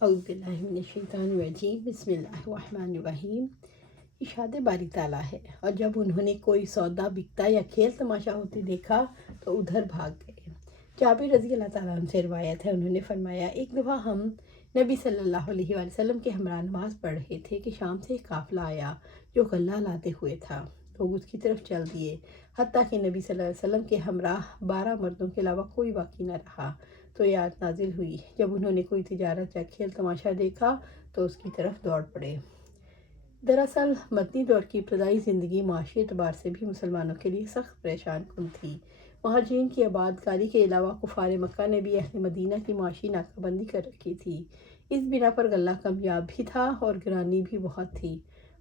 اعوذ باللہ من الشیطان الرجیم، بسم اللہ الرحمن الرحیم۔ ارشاد باری تعالیٰ ہے، اور جب انہوں نے کوئی سودا بکتا یا کھیل تماشا ہوتے دیکھا تو ادھر بھاگ گئے۔ جابر رضی اللہ تعالیٰ عنہ سے روایت ہے، انہوں نے فرمایا، ایک دفعہ ہم نبی صلی اللہ علیہ وآلہ وسلم کے ہمراہ نماز پڑھ رہے تھے کہ شام سے ایک قافلہ آیا جو غلہ لاتے ہوئے تھا۔ لوگ اس کی طرف چل دیے، حتیٰ کہ نبی صلی اللہ علیہ وسلم کے ہمراہ 12 مردوں کے علاوہ کوئی باقی نہ رہا تو یہ آیت نازل ہوئی، جب انہوں نے کوئی تجارت یا کھیل تماشا دیکھا تو اس کی طرف دوڑ پڑے۔ دراصل مدنی دور کی ابتدائی زندگی معاشی اعتبار سے بھی مسلمانوں کے لیے سخت پریشان کن تھی۔ مہاجرین کی آباد کاری کے علاوہ کفار مکہ نے بھی اہل مدینہ کی معاشی ناکہ بندی کر رکھی تھی۔ اس بنا پر غلہ کمیاب بھی تھا اور گرانی بھی بہت تھی۔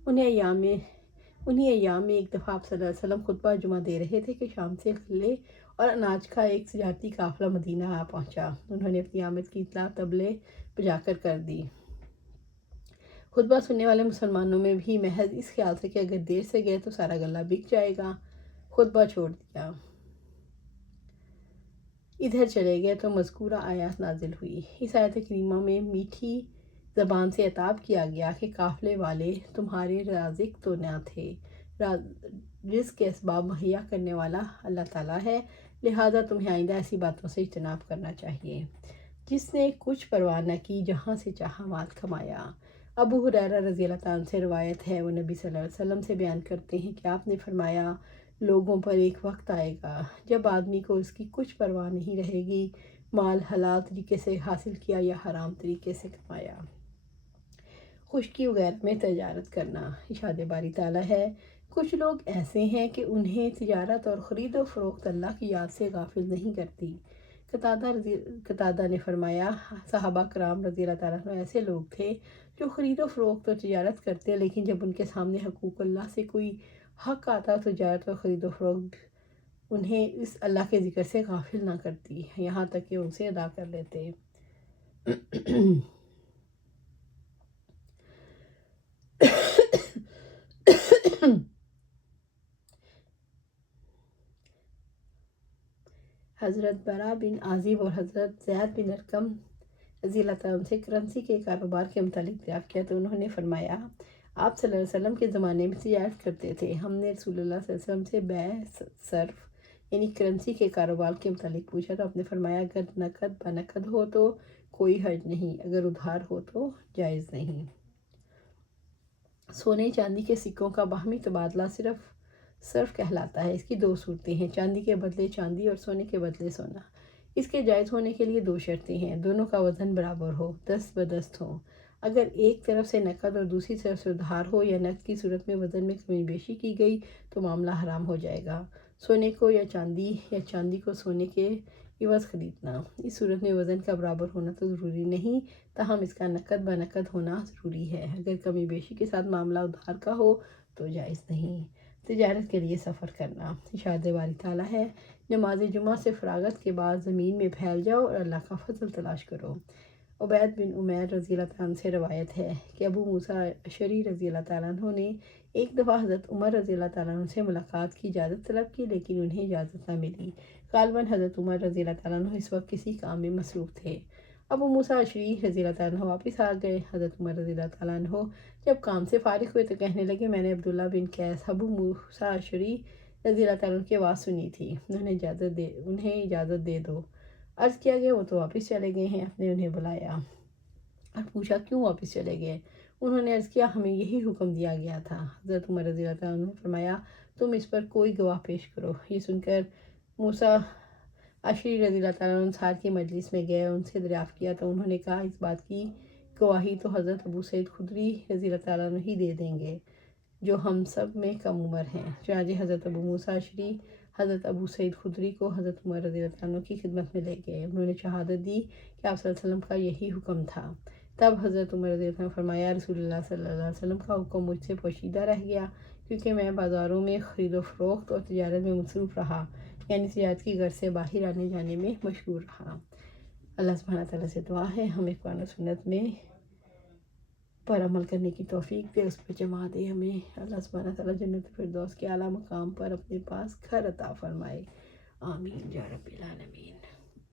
انہی ایام میں ایک دفعہ آپ صلی اللہ علیہ وسلم خطبہ جمعہ دے رہے تھے کہ شام سے غلے اور اناج کا ایک تجارتی قافلہ مدینہ آ پہنچا۔ انہوں نے اپنی آمد کی اطلاع طبلے بجا کر دی۔ خطبہ سننے والے مسلمانوں میں بھی محض اس خیال سے کہ اگر دیر سے گئے تو سارا غلہ بک جائے گا، خطبہ چھوڑ دیا۔ ادھر چلے گئے تو مذکورہ آیات نازل ہوئی۔ اس آیت کریمہ میں میٹھی زبان سے عتاب کیا گیا کہ قافلے والے تمہارے رازق تو نہ تھے، رزق کے اسباب مہیا کرنے والا اللہ تعالیٰ ہے، لہٰذا تمہیں آئندہ ایسی باتوں سے اجتناب کرنا چاہیے۔ جس نے کچھ پرواہ نہ کی، جہاں سے چاہا مال کمایا۔ ابو ہریرہ رضی اللہ تعالیٰ عنہ سے روایت ہے، وہ نبی صلی اللہ علیہ وسلم سے بیان کرتے ہیں کہ آپ نے فرمایا، لوگوں پر ایک وقت آئے گا جب آدمی کو اس کی کچھ پرواہ نہیں رہے گی، مال حلال طریقے سے حاصل کیا یا حرام طریقے سے کمایا۔ خشکی وغیرہ میں تجارت کرنا۔ ارشاد باری تعالیٰ ہے، کچھ لوگ ایسے ہیں کہ انہیں تجارت اور خرید و فروخت اللہ کی یاد سے غافل نہیں کرتی۔ قتادہ نے فرمایا، صحابہ کرام رضی اللہ تعالیٰ عنہ ایسے لوگ تھے جو خرید و فروخت اور تجارت کرتے، لیکن جب ان کے سامنے حقوق اللہ سے کوئی حق آتا تو تجارت اور خرید و فروخت انہیں اس اللہ کے ذکر سے غافل نہ کرتی، یہاں تک کہ ان سے ادا کر لیتے۔ حضرت برا بن عازب اور حضرت زید بن ارقم رضی اللہ تعالیٰ عنہ سے کرنسی کے کاروبار کے متعلق دریافت کیا تو انہوں نے فرمایا، آپ صلی اللہ علیہ وسلم کے زمانے میں تجارت کرتے تھے، ہم نے رسول اللہ صلی اللہ علیہ وسلم سے بیع صرف یعنی کرنسی کے کاروبار کے متعلق پوچھا تو آپ نے فرمایا، اگر نقد بنقد ہو تو کوئی حرج نہیں، اگر ادھار ہو تو جائز نہیں۔ سونے چاندی کے سکوں کا باہمی تبادلہ صرف کہلاتا ہے۔ اس کی دو صورتیں ہیں، چاندی کے بدلے چاندی اور سونے کے بدلے سونا۔ اس کے جائز ہونے کے لیے دو شرطیں ہیں، دونوں کا وزن برابر ہو، دست بدست ہو۔ اگر ایک طرف سے نقد اور دوسری طرف سے ادھار ہو یا نقد کی صورت میں وزن میں کمی بیشی کی گئی تو معاملہ حرام ہو جائے گا۔ سونے کو یا چاندی کو سونے کے عوض خریدنا، اس صورت میں وزن کا برابر ہونا تو ضروری نہیں، تاہم اس کا نقد بنقد ہونا ضروری ہے۔ اگر کمی بیشی کے ساتھ معاملہ ادھار کا ہو تو جائز نہیں۔ تجارت کے لیے سفر کرنا۔ ارشاد باری تعالیٰ ہے، نماز جمعہ سے فراغت کے بعد زمین میں پھیل جاؤ اور اللہ کا فضل تلاش کرو۔ عبید بن عمیر رضی اللہ تعالیٰ عنہ سے روایت ہے کہ ابو موسیٰ اشعری رضی اللہ تعالیٰ عنہ نے ایک دفعہ حضرت عمر رضی اللہ تعالیٰ عنہ سے ملاقات کی اجازت طلب کی، لیکن انہیں اجازت نہ ملی۔ غالباً حضرت عمر رضی اللہ تعالیٰ عنہ اس وقت کسی کام میں مصروف تھے۔ ابو موسیٰ اشعری رضی اللہ تعالیٰ عنہ واپس آ گئے۔ حضرت عمر رضی اللہ تعالیٰ عنہ جب کام سے فارغ ہوئے تو کہنے لگے، میں نے عبداللہ بن قیس ابو موسیٰ اشعری رضی اللہ تعالیٰ عنہ کی آواز سنی تھی، انہیں اجازت دے دو۔ عرض کیا گیا، وہ تو واپس چلے گئے ہیں۔ آپ نے انہیں بلایا اور پوچھا کیوں واپس چلے گئے؟ انہوں نے عرض کیا، ہمیں یہی حکم دیا گیا تھا۔ حضرت عمر رضی اللہ تعالیٰ عنہ نے فرمایا، تم اس پر کوئی گواہ پیش کرو۔ یہ سن کر موسیٰ اشعری رضی اللہ تعالیٰ عنہ انصار کی مجلس میں گئے، ان سے دریافت کیا تو انہوں نے کہا، اس بات کی گواہی تو حضرت ابو سعید خدری رضی اللہ تعالیٰ عنہ ہی دے دیں گے جو ہم سب میں کم عمر ہیں۔ چنانچہ حضرت ابو موسیٰ اشعری حضرت ابو سعید خدری کو حضرت عمر رضی اللہ عنہ کی خدمت میں لے گئے۔ انہوں نے شہادت دی کہ آپ صلی اللہ علیہ وسلم کا یہی حکم تھا۔ تب حضرت عمر رضی اللہ عنہ نے فرمایا، رسول اللہ صلی اللہ علیہ وسلم کا حکم مجھ سے پوشیدہ رہ گیا، کیونکہ میں بازاروں میں خرید و فروخت اور تجارت میں مصروف رہا، یعنی تجارت کی غرض سے باہر آنے جانے میں مشغول رہا۔ اللہ سبحانہ تعالیٰ سے دعا ہے ہمیں قرآن و سنت میں پر عمل کرنے کی توفیق دے، اس پر جما دے۔ ہمیں اللہ سبحانہ تعالیٰ جنت الفردوس کے اعلیٰ مقام پر اپنے پاس گھر عطا فرمائے، آمین یا رب العالمین۔